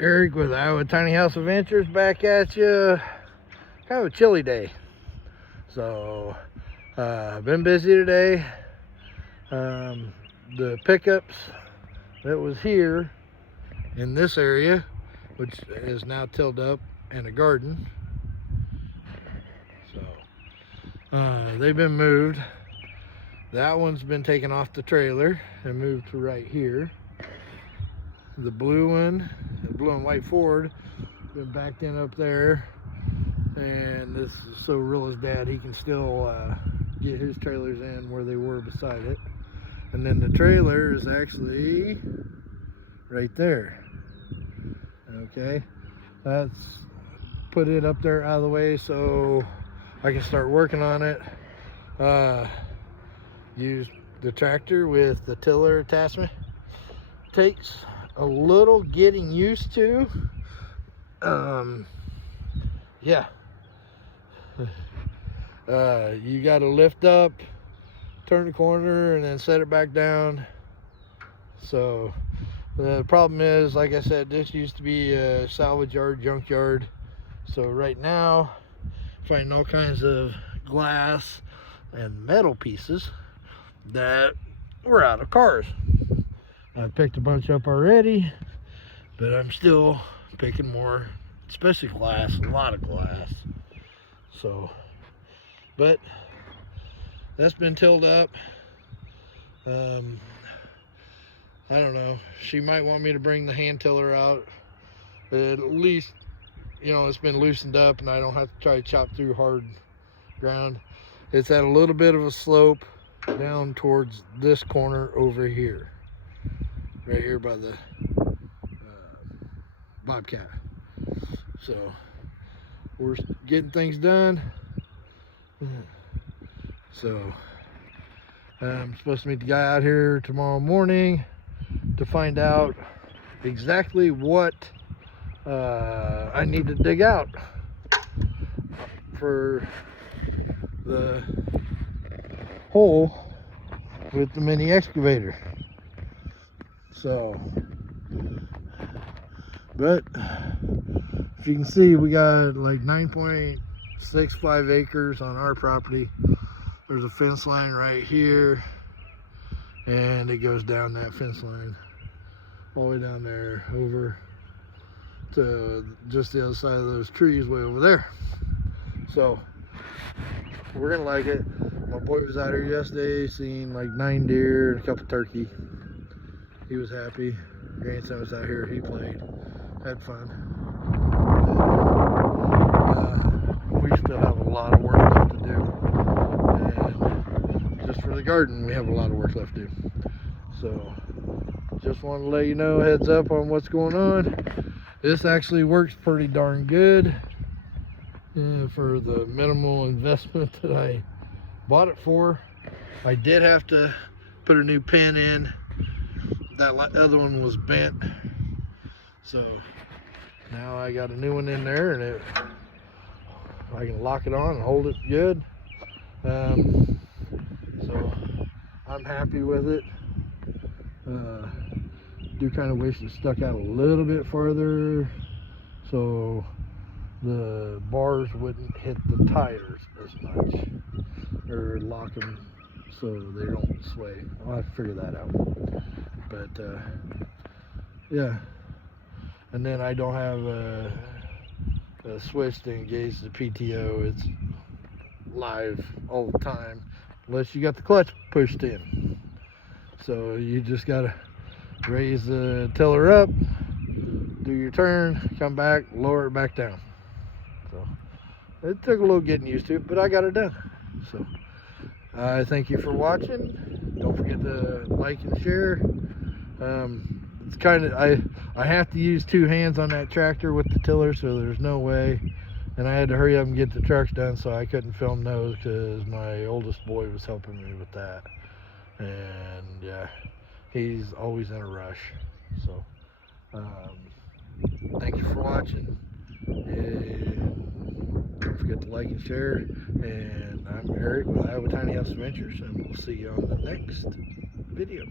Eric with Iowa Tiny House Adventures back at you. Kind of a chilly day. So, been busy today. The pickups that was here in this area, which is now tilled up and a garden. So, they've been moved. That one's been taken off the trailer and moved to right here. The blue one, the blue and white Ford, been backed in up there, and this is so real as dad, he can still get his trailers in where they were beside it. And then the trailer is actually right there. Okay, that's put it up there out of the way so I can start working on it. Use the tractor with the tiller attachment. Takes a little getting used to. Yeah. You got to lift up, turn the corner, and then set it back down. So the problem is, like I said, this used to be a salvage yard, junk yard. So right now, finding all kinds of glass and metal pieces that were out of cars. I picked a bunch up already, but I'm still picking more, especially glass, a lot of glass. So, but that's been tilled up. I don't know, she might want me to bring the hand tiller out, but at least, you know, it's been loosened up and I don't have to try to chop through hard ground. It's at a little bit of a slope down towards this corner over here, right here by the Bobcat. So we're getting things done. So I'm supposed to meet the guy out here tomorrow morning to find out exactly what I need to dig out for the hole with the mini excavator. So, but if you can see, we got like 9.65 acres on our property. There's a fence line right here, and it goes down that fence line all the way down there over to just the other side of those trees way over there. So we're gonna like it. My boy was out here yesterday, seen like 9 deer and a couple turkey. He was happy. Grandson was out here, he played, had fun. We still have a lot of work left to do. And just for the garden, we have a lot of work left to do. So just want to let you know, heads up on what's going on. This actually works pretty darn good for the minimal investment that I bought it for. I did have to put a new pin in. That other one was bent, so now I got a new one in there, and I can lock it on and hold it good. So I'm happy with it. Do kind of wish it stuck out a little bit further so the bars wouldn't hit the tires as much, or lock them so they don't sway. I'll have to figure that out. But yeah, and then I don't have a switch to engage the PTO. It's live all the time unless you got the clutch pushed in. So you just gotta raise the tiller up, do your turn, come back, lower it back down. So it took a little getting used to, but I got it done. So I thank you for watching. Don't forget to like and share. It's kind of, I have to use 2 hands on that tractor with the tiller, so there's no way. And I had to hurry up and get the trucks done, so I couldn't film those because my oldest boy was helping me with that. And yeah, he's always in a rush. So thank you for watching, and don't forget to like and share. And I'm Eric with Iowa Tiny House Adventures, and we'll see you on the next video.